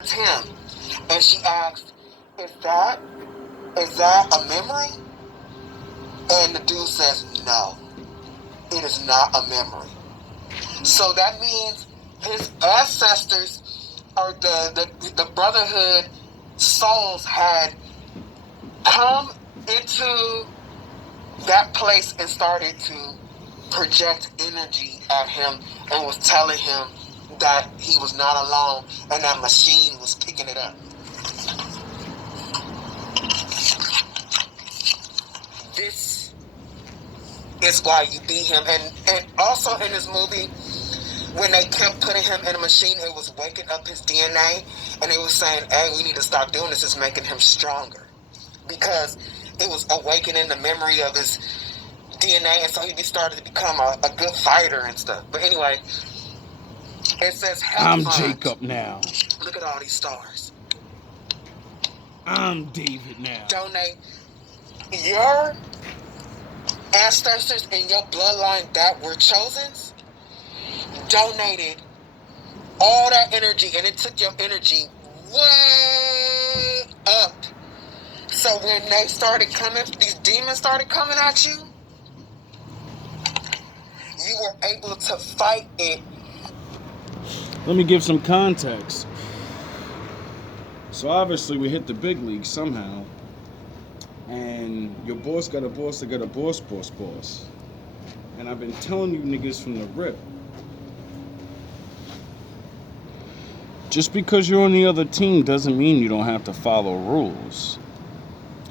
It's him. And she asked, is that a memory? And the dude says, no, it is not a memory. So that means his ancestors, or the brotherhood souls, had come into that place and started to project energy at him and was telling him that he was not alone and that machine was picking it up. This is why you beat him. And also in this movie, when they kept putting him in a machine, it was waking up his DNA, and they was saying, hey, we need to stop doing this. It's making him stronger. Because it was awakening the memory of his DNA, and so he started to become a good fighter and stuff. But anyway, it says, I'm Jacob now. Look at all these stars. I'm David now. Donate your ancestors in your bloodline that were chosen, donated all that energy, and it took your energy way up. So when they started coming, these demons started coming at you, you were able to fight it. Let me give some context. So obviously we hit the big leagues somehow. And your boss got a boss that got a boss. And I've been telling you niggas from the rip. Just because you're on the other team doesn't mean you don't have to follow rules.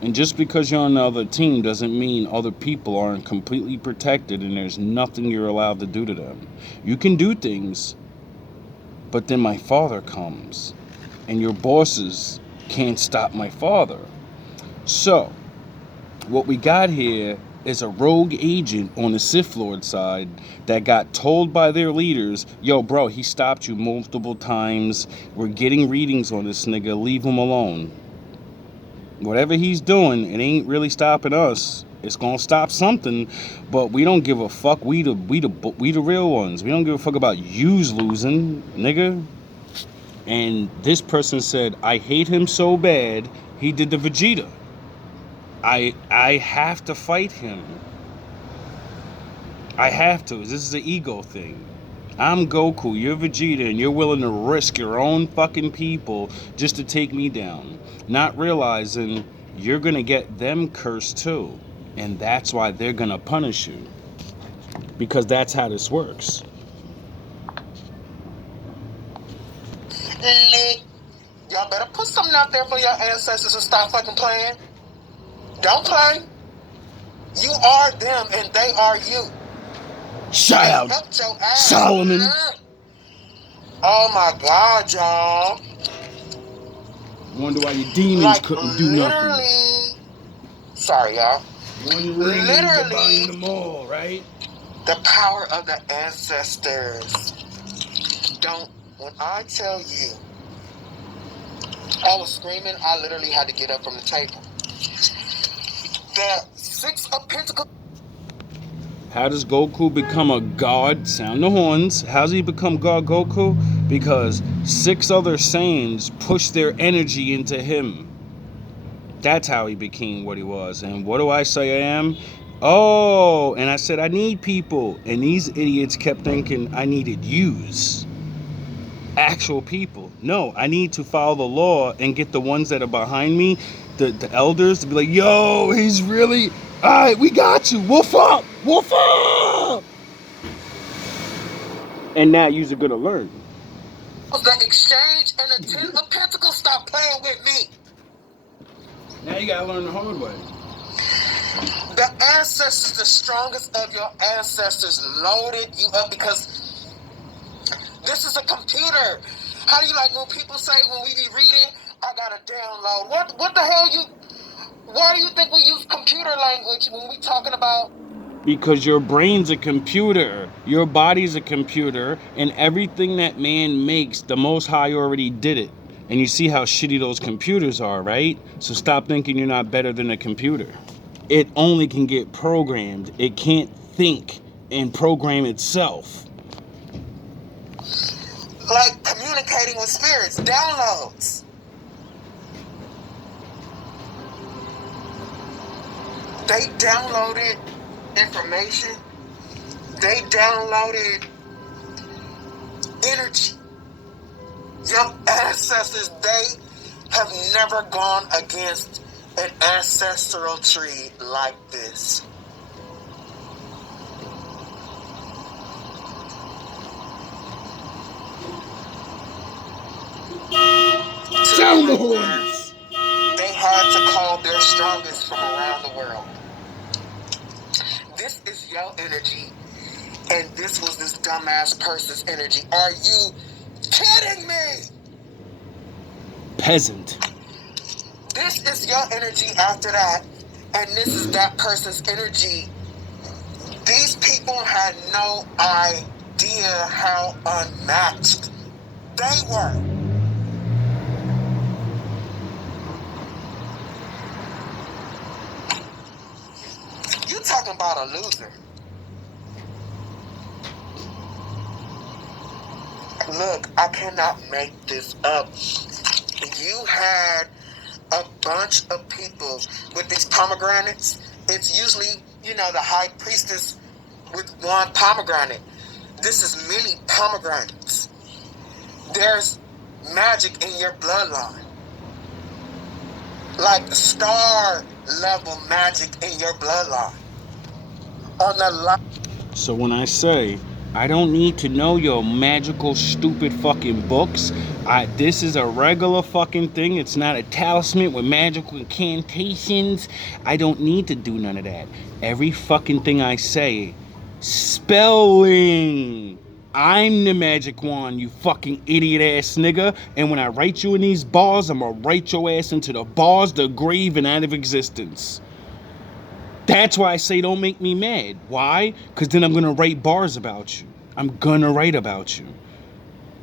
And just because you're on the other team doesn't mean other people aren't completely protected and there's nothing you're allowed to do to them. You can do things, but then my father comes, and your bosses can't stop my father. So, what we got here is a rogue agent on the Sith Lord side that got told by their leaders, yo, bro, he stopped you multiple times. We're getting readings on this nigga. Leave him alone. Whatever he's doing, it ain't really stopping us. It's gonna stop something, but we don't give a fuck. We the real ones. We don't give a fuck about yous losing, nigga. And this person said, I hate him so bad, he did the Vegeta. I have to fight him. I have to. This is an ego thing. I'm Goku, you're Vegeta, and you're willing to risk your own fucking people just to take me down. Not realizing you're gonna get them cursed too. And that's why they're gonna punish you. Because that's how this works. Y'all better put something out there for your ancestors and stop fucking playing. Don't play. You are them and they are you. Shout out Solomon. Oh my God, y'all. Wonder why your demons couldn't do nothing. Sorry, y'all. Literally them all, right? The power of the ancestors. When I tell you, I was screaming, I literally had to get up from the table. The Six of Pentacles. How does Goku become a god? Sound the horns. How does he become God Goku? Because 6 other Saiyans pushed their energy into him. That's how he became what he was. And what do I say I am? Oh, and I said I need people. And these idiots kept thinking I needed yous. Actual people. No, I need to follow the law and get the ones that are behind me, the elders, to be like, yo, he's really... Alright, we got you. Wolf up! Wolf up! And now you're gonna learn. The exchange and the 10 of Pentacles. Stop playing with me. Now you gotta learn the hard way. The ancestors, the strongest of your ancestors, loaded you up because this is a computer. How do you like when people say when we be reading, I gotta download? What the hell you... Why do you think we use computer language when we talking about... Because your brain's a computer, your body's a computer, and everything that man makes, the Most High already did it. And you see how shitty those computers are, right? So stop thinking you're not better than a computer. It only can get programmed. It can't think and program itself. Like communicating with spirits, downloads. They downloaded information. They downloaded energy. Your ancestors, they have never gone against an ancestral tree like this. Sound the horns. They had to call their strongest from around the world. This is your energy, and this was this dumbass person's energy. Are you kidding me? Peasant. This is your energy after that, and this is that person's energy. These people had no idea how unmatched they were. You talking about a loser. Look, I cannot make this up. You had a bunch of people with these pomegranates. It's usually, the high priestess with one pomegranate. This is many pomegranates. There's magic in your bloodline. Like star level magic in your bloodline. So when I say I don't need to know your magical stupid fucking books, this is a regular fucking thing. It's not a talisman with magical incantations. I don't need to do none of that. Every fucking thing I say, spelling. I'm the magic wand, you fucking idiot ass nigga. And when I write you in these bars, I'm gonna write your ass into the bars, the grave, and out of existence. That's why I say don't make me mad. Why? Because then I'm going to write bars about you. I'm going to write about you.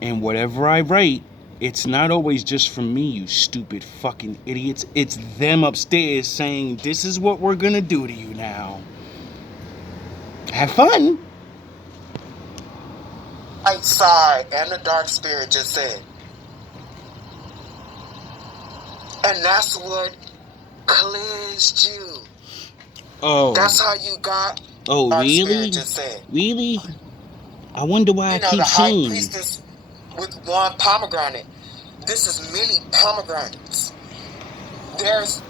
And whatever I write, it's not always just for me, you stupid fucking idiots. It's them upstairs saying, this is what we're going to do to you now. Have fun. Light side and the dark spirit just said. And that's what cleansed you. Oh. That's how you got. Oh, really? Just said. Really? I wonder why I keep the high saying. priestess with one pomegranate. This is many pomegranates. There's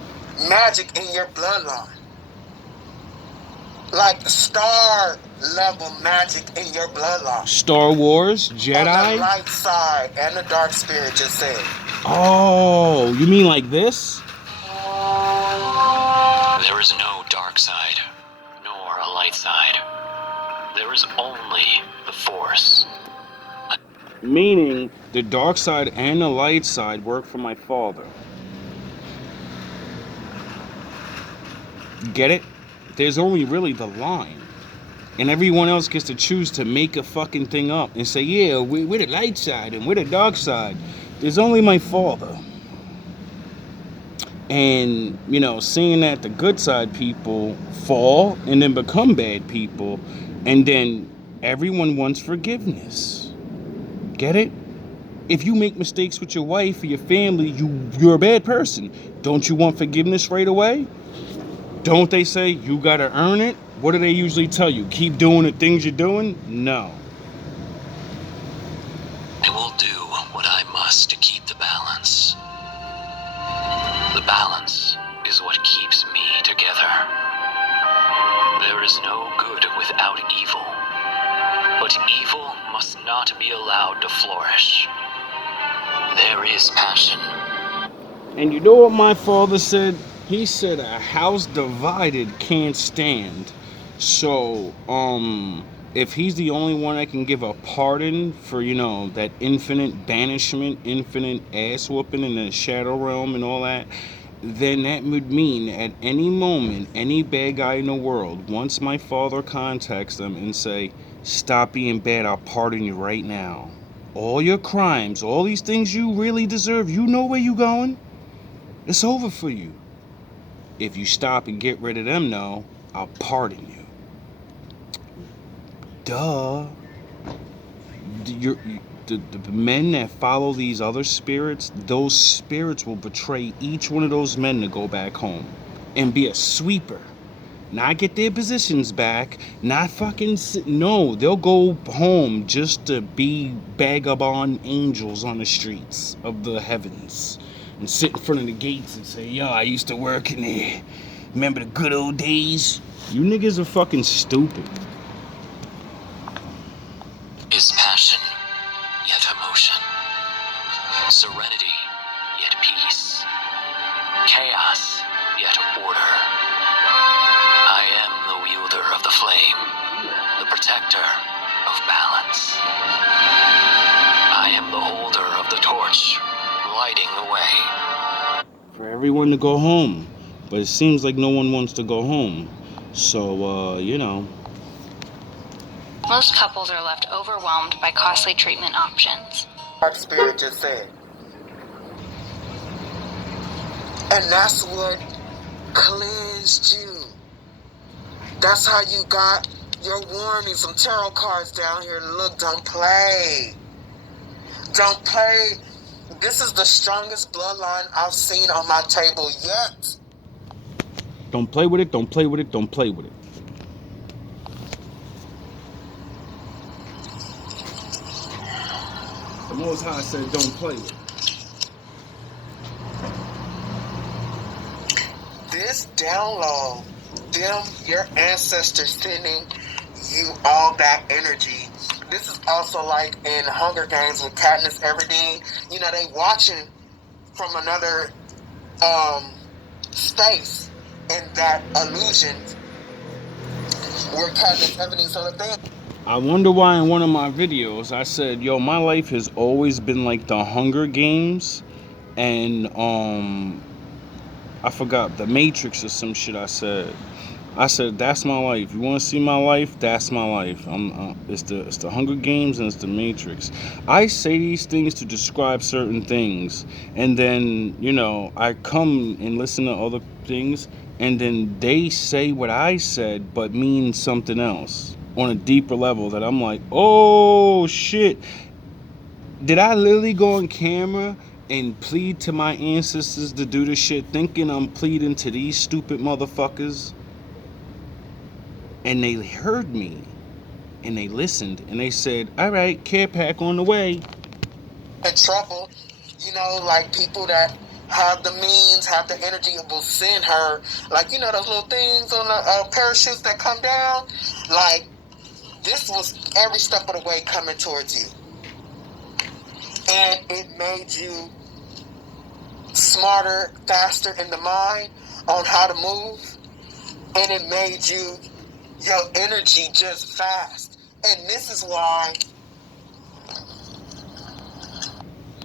magic in your bloodline. Like star level magic in your bloodline. Star Wars? Jedi? On the light side and the dark spirit just said. Oh, you mean like this? There is no dark side, nor a light side. There is only the Force. Meaning, the dark side and the light side work for my father. Get it? There's only really the line. And everyone else gets to choose to make a fucking thing up and say, yeah, we're the light side and we're the dark side. There's only my father. And, seeing that the good side people fall and then become bad people, and then everyone wants forgiveness. Get it? If you make mistakes with your wife or your family, you're a bad person. Don't you want forgiveness right away? Don't they say you gotta earn it? What do they usually tell you? Keep doing the things you're doing? No. I will do what I must to keep the balance. The balance is what keeps me together. There is no good without evil, but evil must not be allowed to flourish. There is passion. And you know what my father said? He said a house divided can't stand. So, if he's the only one that can give a pardon for, that infinite banishment, infinite ass whooping in the shadow realm and all that, then that would mean at any moment, any bad guy in the world, once my father contacts them and say, stop being bad, I'll pardon you right now. All your crimes, all these things you really deserve, you know where you going? It's over for you. If you stop and get rid of them, though, I'll pardon you. Duh. the men that follow these other spirits, those spirits will betray each one of those men to go back home and be a sweeper. Not get their positions back, not fucking no, they'll go home just to be vagabond angels on the streets of the heavens and sit in front of the gates and say, yo, I used to work in there. Remember the good old days? You niggas are fucking stupid. Is passion, yet emotion. Serenity, yet peace. Chaos, yet order. I am the wielder of the flame, the protector of balance. I am the holder of the torch, lighting the way. For everyone to go home, but it seems like no one wants to go home. So, you know. Most couples are left overwhelmed by costly treatment options. Our spirit just said. And that's what cleansed you. That's how you got your warning. Some tarot cards down here. Look, don't play. Don't play. This is the strongest bloodline I've seen on my table yet. Don't play with it, don't play with it, don't play with it. The Most High said don't play with it. This download, your ancestors sending you all that energy. This is also like in Hunger Games with Katniss Everdeen. You know, they watching from another space in that illusion where Katniss Everdeen's on the thing. I wonder why in one of my videos I said, yo, my life has always been like the Hunger Games and I forgot, the Matrix or some shit. I said that's my life. You want to see my life? That's my life. It's the Hunger Games and it's the Matrix. I say these things to describe certain things, and then, you know, I come and listen to other things, and then they say what I said but mean something else on a deeper level that I'm like, oh shit, did I literally go on camera and plead to my ancestors to do this shit thinking I'm pleading to these stupid motherfuckers? And they heard me and they listened and they said, all right, care pack on the way. In trouble, you know, like people that have the means, have the energy, will send her, like, you know, those little things on the parachutes that come down. Like, this was every step of the way coming towards you. And it made you smarter, faster in the mind on how to move. And it made you, your energy just fast. And this is why.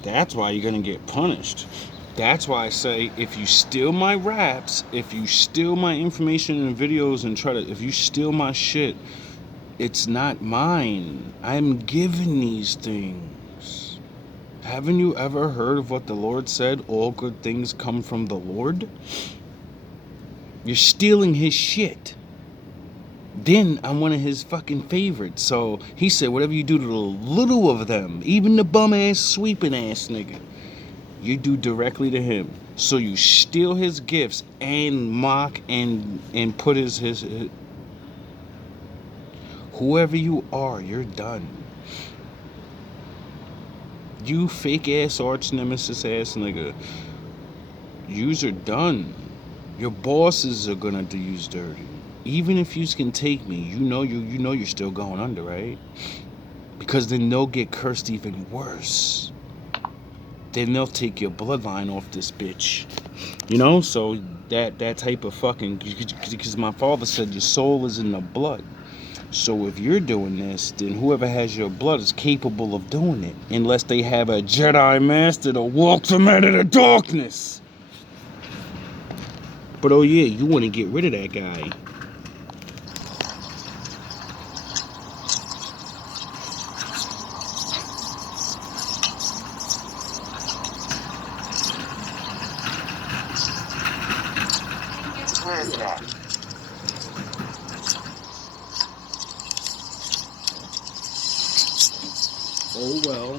That's why you're going to get punished. That's why I say, if you steal my raps, if you steal my information and videos and if you steal my shit, it's not mine. I'm given these things. Haven't you ever heard of what the Lord said? All good things come from the Lord. You're stealing his shit. Then I'm one of his fucking favorites. So he said, whatever you do to the little of them, even the bum ass sweeping ass nigga, you do directly to him. So you steal his gifts and mock and put his whoever you are, you're done. You fake ass arch nemesis ass nigga, yous are done. Your bosses are gonna do yous dirty. Even if yous can take me, you know you're still going under, right? Because then they'll get cursed even worse. Then they'll take your bloodline off this bitch. You know, so that type of fucking, because my father said your soul is in the blood. So if you're doing this, then whoever has your blood is capable of doing it, unless they have a Jedi master to walk them out of the darkness. But oh yeah, you want to get rid of that guy. Where is that? Oh well.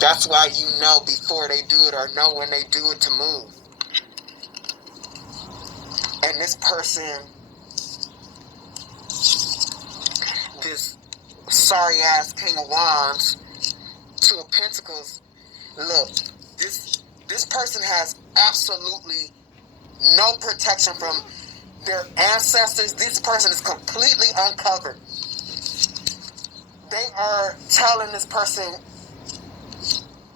That's why you know before they do it or know when they do it to move. And this person, this sorry ass King of Wands, Two of Pentacles, look, this person has absolutely no protection from their ancestors. This person is completely uncovered. They are telling this person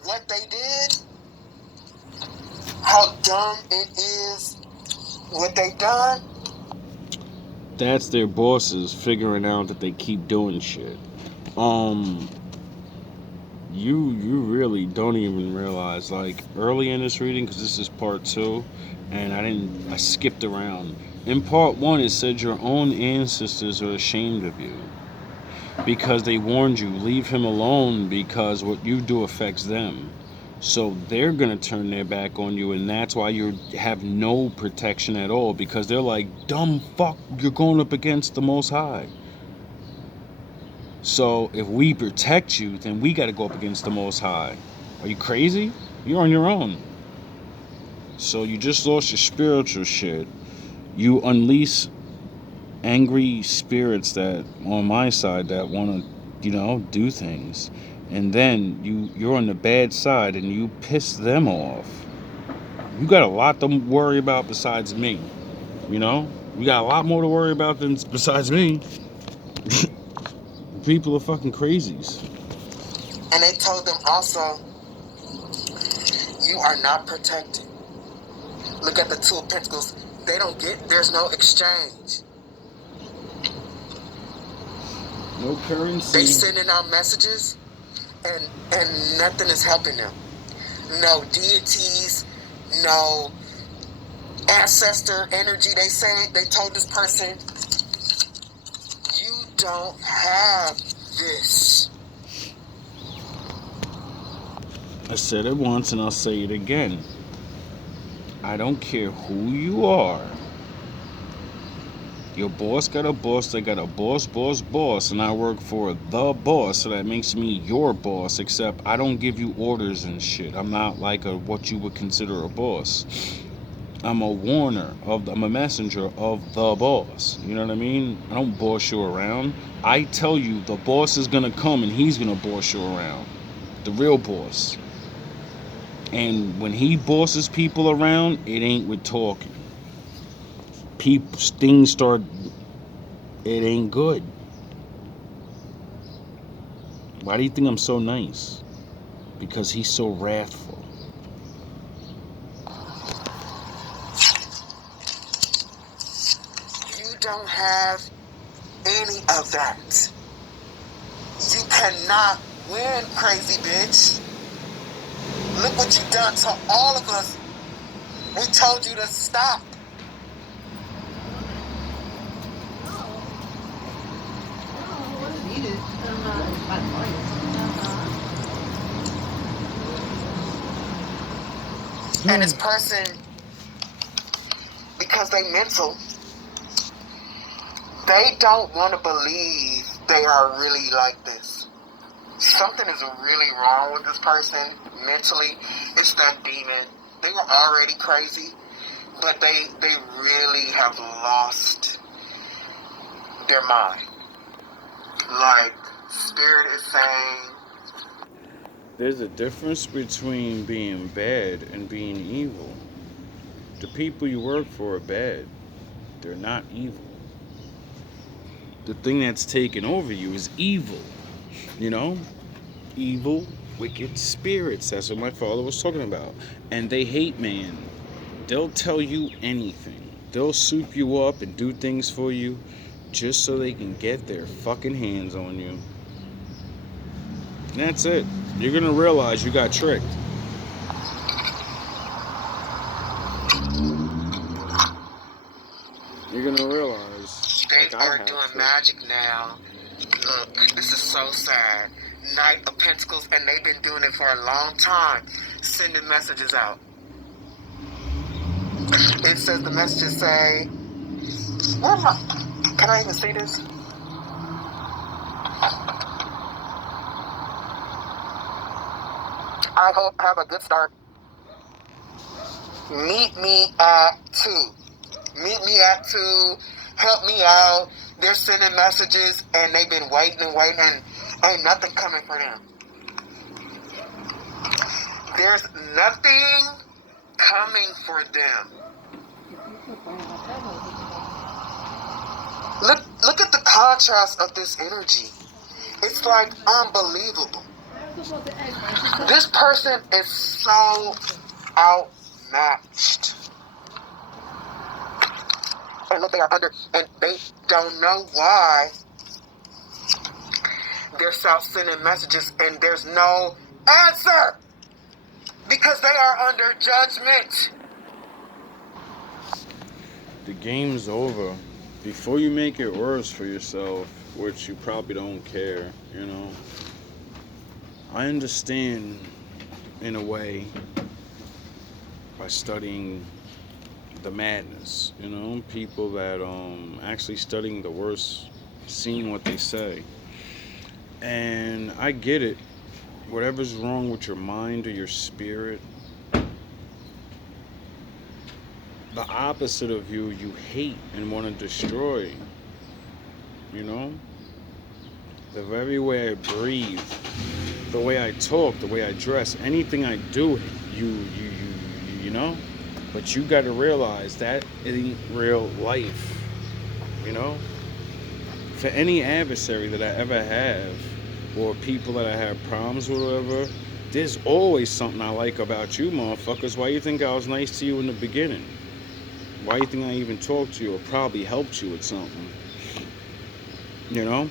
what they did, how dumb it is, what they done. That's their bosses figuring out that they keep doing shit. You really don't even realize, like, early in this reading, because this is part 2, and I skipped around. In part 1, it said your own ancestors are ashamed of you because they warned you, leave him alone because what you do affects them. So they're going to turn their back on you, and that's why you have no protection at all, because they're like, dumb fuck, you're going up against the Most High. So if we protect you, then we got to go up against the Most High. Are you crazy? You're on your own. So you just lost your spiritual shit. You unleash angry spirits that on my side that want to, do things. And then you're on the bad side and you piss them off. You got a lot to worry about besides me. You got a lot more to worry about than besides me. People are fucking crazies. And they told them also, you are not protected. Look at the Two of Pentacles. There's no exchange. No currency. They sending out messages and nothing is helping them. No deities, no ancestor energy. They told this person, you don't have this. I said it once and I'll say it again. I don't care who you are. Your boss got a boss, they got a boss, and I work for the boss, so that makes me your boss, except I don't give you orders and shit. I'm not like what you would consider a boss. I'm a warner, I'm a messenger of the boss. You know what I mean? I don't boss you around. I tell you the boss is gonna come and he's gonna boss you around. The real boss. And when he bosses people around, it ain't with talking. Things start, it ain't good. Why do you think I'm so nice? Because he's so wrathful. You don't have any of that. You cannot win, crazy bitch. Look what you done to all of us. We told you to stop. And this person, because they mental, they don't want to believe they are really like this. Something is really wrong with this person mentally. It's that demon. They were already crazy, but they really have lost their mind. Like Spirit is saying, There's a difference between being bad and being evil. The people you work for are bad. They're not evil. The thing that's taken over you is evil. Evil, wicked spirits. That's what my father was talking about. And they hate man. They'll tell you anything. They'll soup you up and do things for you just so they can get their fucking hands on you. And that's it. You're gonna realize you got tricked. You're gonna realize they are doing magic now. Look, this is so sad. Knight of Pentacles, and they've been doing it for a long time, sending messages out. It says the messages say, Can I even see this? I hope have a good start. Meet me at 2. Meet me at 2. Help me out. They're sending messages and they've been waiting and ain't nothing coming for them. There's nothing coming for them. Look at the contrast of this energy. It's like unbelievable. This person is so outmatched. And look, they are under, and they don't know why they're sending messages and there's no answer. Because they are under judgment. The game's over. Before you make it worse for yourself, which you probably don't care, you know. I understand, in a way, by studying the madness, you know, people that actually studying the worst, seeing what they say. And I get it. Whatever's wrong with your mind or your spirit, the opposite of you hate and want to destroy, you know. The very way I breathe, the way I talk, the way I dress, anything I do, you know. But you got to realize that ain't real life, you know. For any adversary that I ever have, or people that I have problems with, or whatever, there's always something I like about you, motherfuckers. Why you think I was nice to you in the beginning? Why you think I even talked to you or probably helped you with something? You know?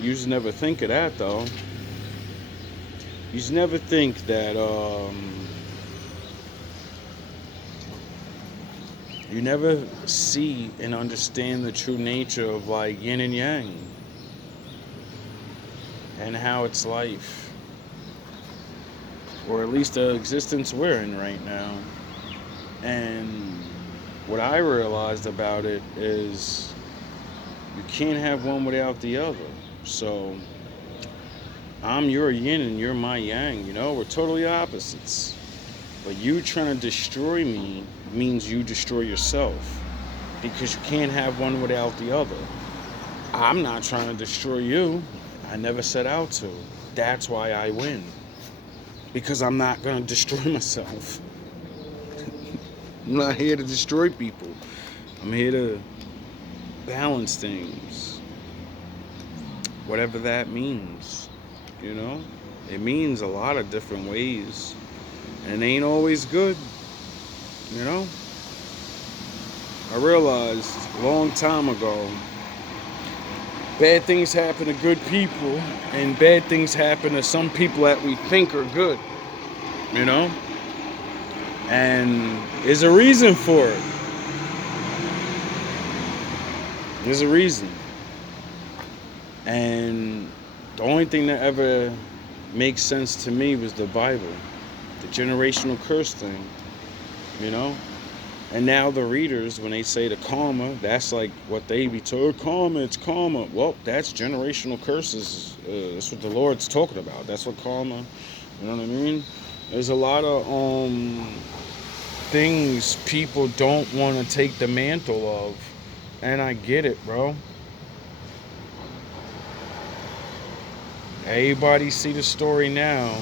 You just never think of that, though. You just never think that, you never see and understand the true nature of, like, yin and yang. And how it's life. Or at least the existence we're in right now. And what I realized about it is you can't have one without the other. So I'm your yin and you're my yang, you know? We're totally opposites. But you trying to destroy me means you destroy yourself. Because you can't have one without the other. I'm not trying to destroy you. I never set out to. That's why I win. Because I'm not going to destroy myself. I'm not here to destroy people. I'm here to balance things. Whatever that means. You know? It means a lot of different ways. And it ain't always good. You know? I realized a long time ago, bad things happen to good people, and bad things happen to some people that we think are good, you know? And there's a reason for it. There's a reason. And the only thing that ever makes sense to me was the Bible, the generational curse thing, you know? And now the readers, when they say the karma, that's like what they be told, karma, it's karma. Well, that's generational curses. That's what the Lord's talking about. That's what karma, you know what I mean? There's a lot of things people don't want to take the mantle of. And I get it, bro. Everybody see the story now,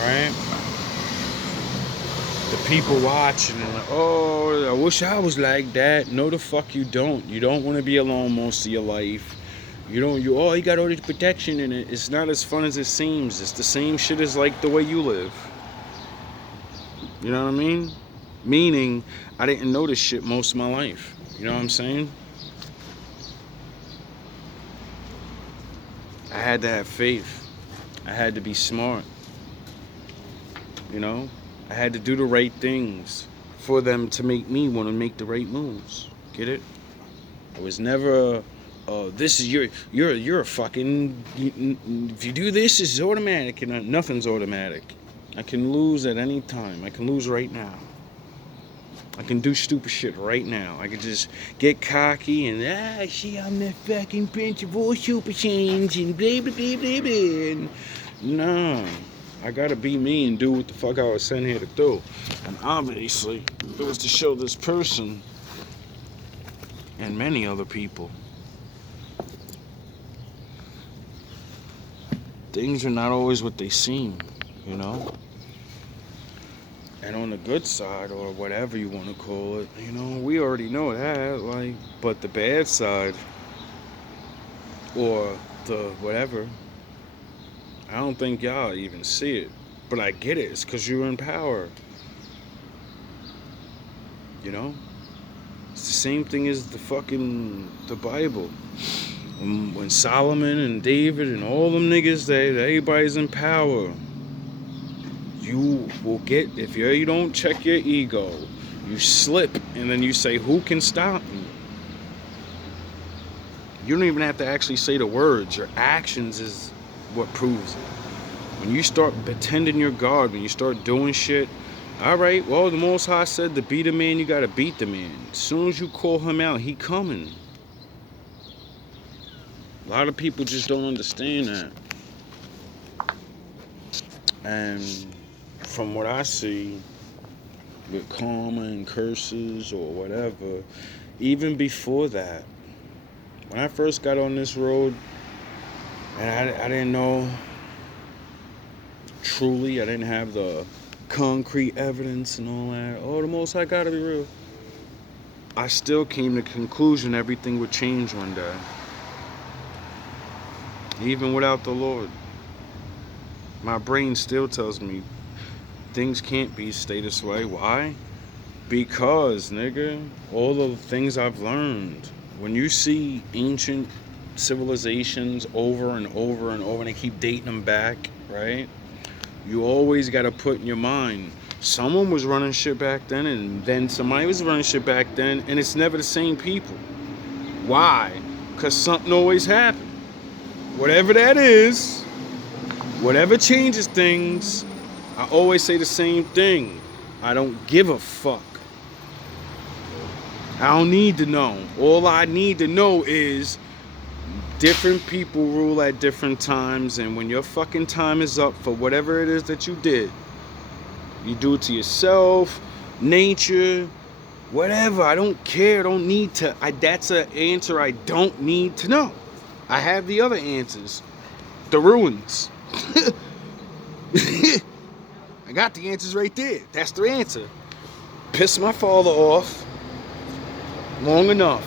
right? The people watching and like, oh, I wish I was like that. No, the fuck you don't. You don't want to be alone most of your life. You got all this protection in it. It's not as fun as it seems. It's the same shit as like the way you live. You know what I mean? Meaning, I didn't know this shit most of my life. You know what I'm saying? I had to have faith. I had to be smart. You know? I had to do the right things for them to make me want to make the right moves. Get it? I was never, this is you're a fucking, if you do this, it's automatic, and nothing's automatic. I can lose at any time. I can lose right now. I can do stupid shit right now. I can just get cocky and, I'm the fucking prince of all Super Saiyans and blah, blah, blah, blah, blah. And, no. I gotta be me and do what the fuck I was sent here to do. And obviously, it was to show this person and many other people things are not always what they seem, you know? And on the good side, or whatever you want to call it, you know, we already know that, like, but the bad side, or the whatever, I don't think y'all even see it. But I get it, it's because you're in power. You know? It's the same thing as the Bible. When Solomon and David and all them niggas, everybody's in power. You will get, if you don't check your ego, you slip, and then you say, who can stop me? You don't even have to actually say the words. Your actions is what proves it. When you start pretending you're God, when you start doing shit, all right, well, the Most High said to beat a man, you got to beat the man. As soon as you call him out, he coming. A lot of people just don't understand that. And from what I see with karma and curses or whatever, even before that, when I first got on this road, and I didn't know truly, I didn't have the concrete evidence and all that. Oh, the Most High gotta be real. I still came to the conclusion everything would change one day. Even without the Lord. My brain still tells me things can't stay this way. Why? Because, nigga, all the things I've learned. When you see ancient civilizations over and over and over, and they keep dating them back, right? You always got to put in your mind, someone was running shit back then, and then somebody was running shit back then, and it's never the same people. Why? Because something always happened. Whatever that is, whatever changes things, I always say the same thing. I don't give a fuck. I don't need to know. All I need to know is different people rule at different times, and when your fucking time is up for whatever it is that you did, you do it to yourself, nature, whatever. I don't care. I don't need to. That's an answer I don't need to know. I have the other answers. The ruins. I got the answers right there. That's the answer. Piss my father off long enough,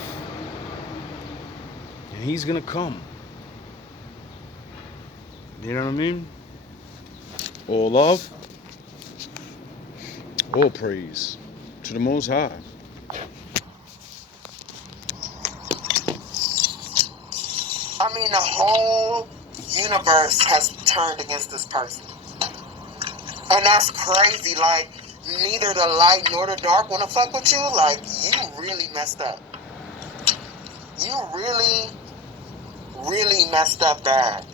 and he's gonna come. You know what I mean? All love, all praise to the Most High. I mean, the whole universe has turned against this person. And that's crazy. Like, neither the light nor the dark want to fuck with you. Like, you really messed up. You really, really messed up bad.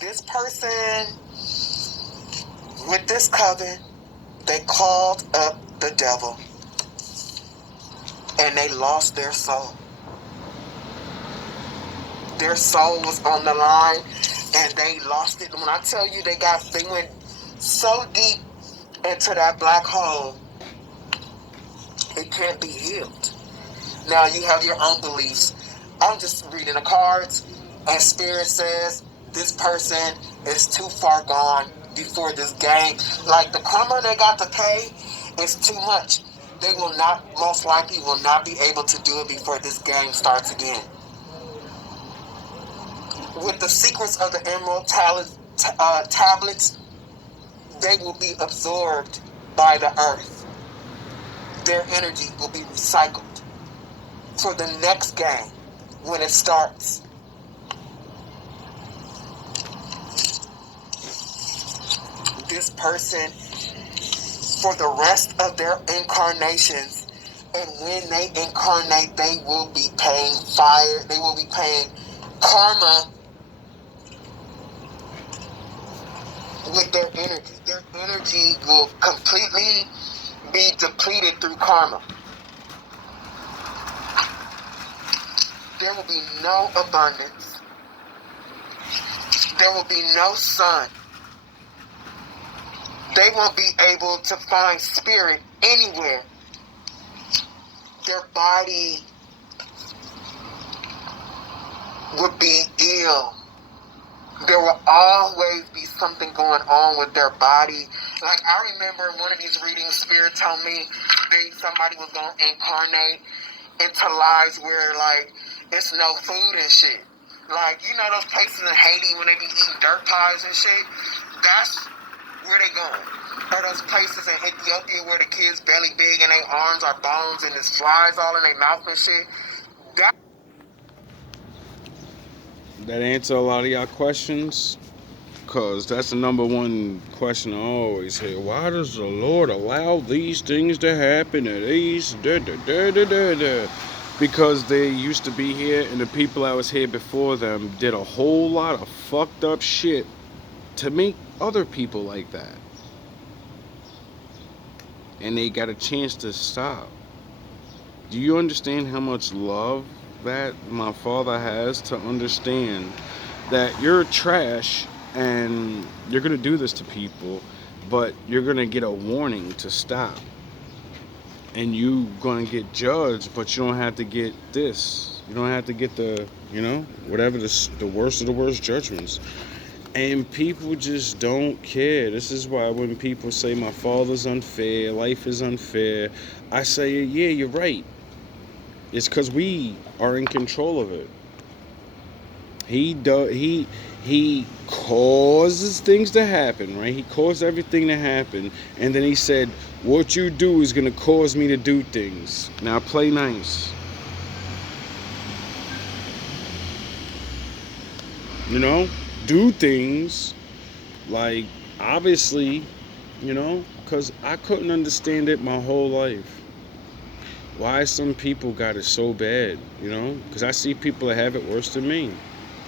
This person, with this coven, they called up the devil. And they lost their soul. Their soul was on the line, and they lost it. When I tell you they went so deep into that black hole, it can't be healed. Now you have your own beliefs. I'm just reading the cards, and Spirit says this person is too far gone before this game. Like, the karma they got to pay is too much. They will not, most likely will not be able to do it before this game starts again. With the secrets of the Emerald tablets, they will be absorbed by the earth. Their energy will be recycled for the next game when it starts. This person, for the rest of their incarnations, and when they incarnate, they will be paying fire, they will be paying karma with their energy. Their energy will completely be depleted through karma. There will be no abundance. There will be no sun. They won't be able to find spirit anywhere. Their body would be ill. There will always be something going on with their body. Like, I remember one of these readings, Spirit told me somebody was going to incarnate into lives where, like, it's no food and shit. Like, you know those places in Haiti when they be eating dirt pies and shit? That's where they going. Or those places in Ethiopia where the kids belly big and their arms are bones and there's flies all in their mouth and shit. That answer a lot of y'all questions, because that's the number one question I always hear. Why does the Lord allow these things to happen to these? Because they used to be here, and the people that was here before them did a whole lot of fucked up shit to make other people like that. And they got a chance to stop. Do you understand how much love that my father has to understand that you're trash and you're going to do this to people, but you're going to get a warning to stop? And you going to get judged, but you don't have to get this. You don't have to get the, whatever the worst of the worst judgments. And people just don't care. This is why when people say my father's unfair, life is unfair, I say, yeah, you're right. It's because we are in control of it. He causes things to happen, right? He caused everything to happen, and then he said, what you do is going to cause me to do things. Now play nice. Do things like, obviously, because I couldn't understand it my whole life. Why some people got it so bad, because I see people that have it worse than me.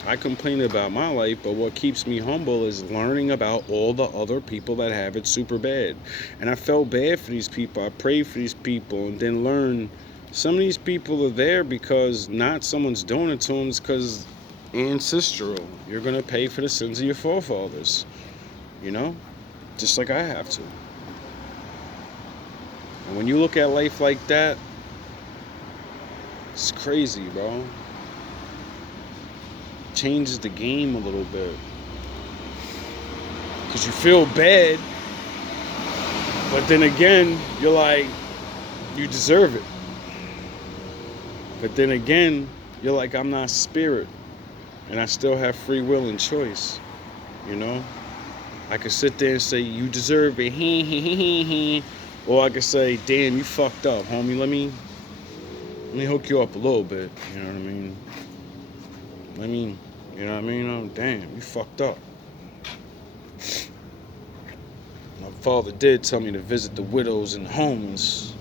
I complain about my life, but what keeps me humble is learning about all the other people that have it super bad. And I felt bad for these people. I prayed for these people, and then learned some of these people are there because not someone's doing it to them, it's because ancestral. You're going to pay for the sins of your forefathers, just like I have to. And when you look at life like that, it's crazy, bro. Changes the game a little bit. Because you feel bad, but then again, you're like, you deserve it. But then again, you're like, I'm not spirit. And I still have free will and choice. I could sit there and say, you deserve it. Or I could say, damn, you fucked up, homie. Let me hook you up a little bit. You know what I mean? Oh, damn, you fucked up. My father did tell me to visit the widows and homeless.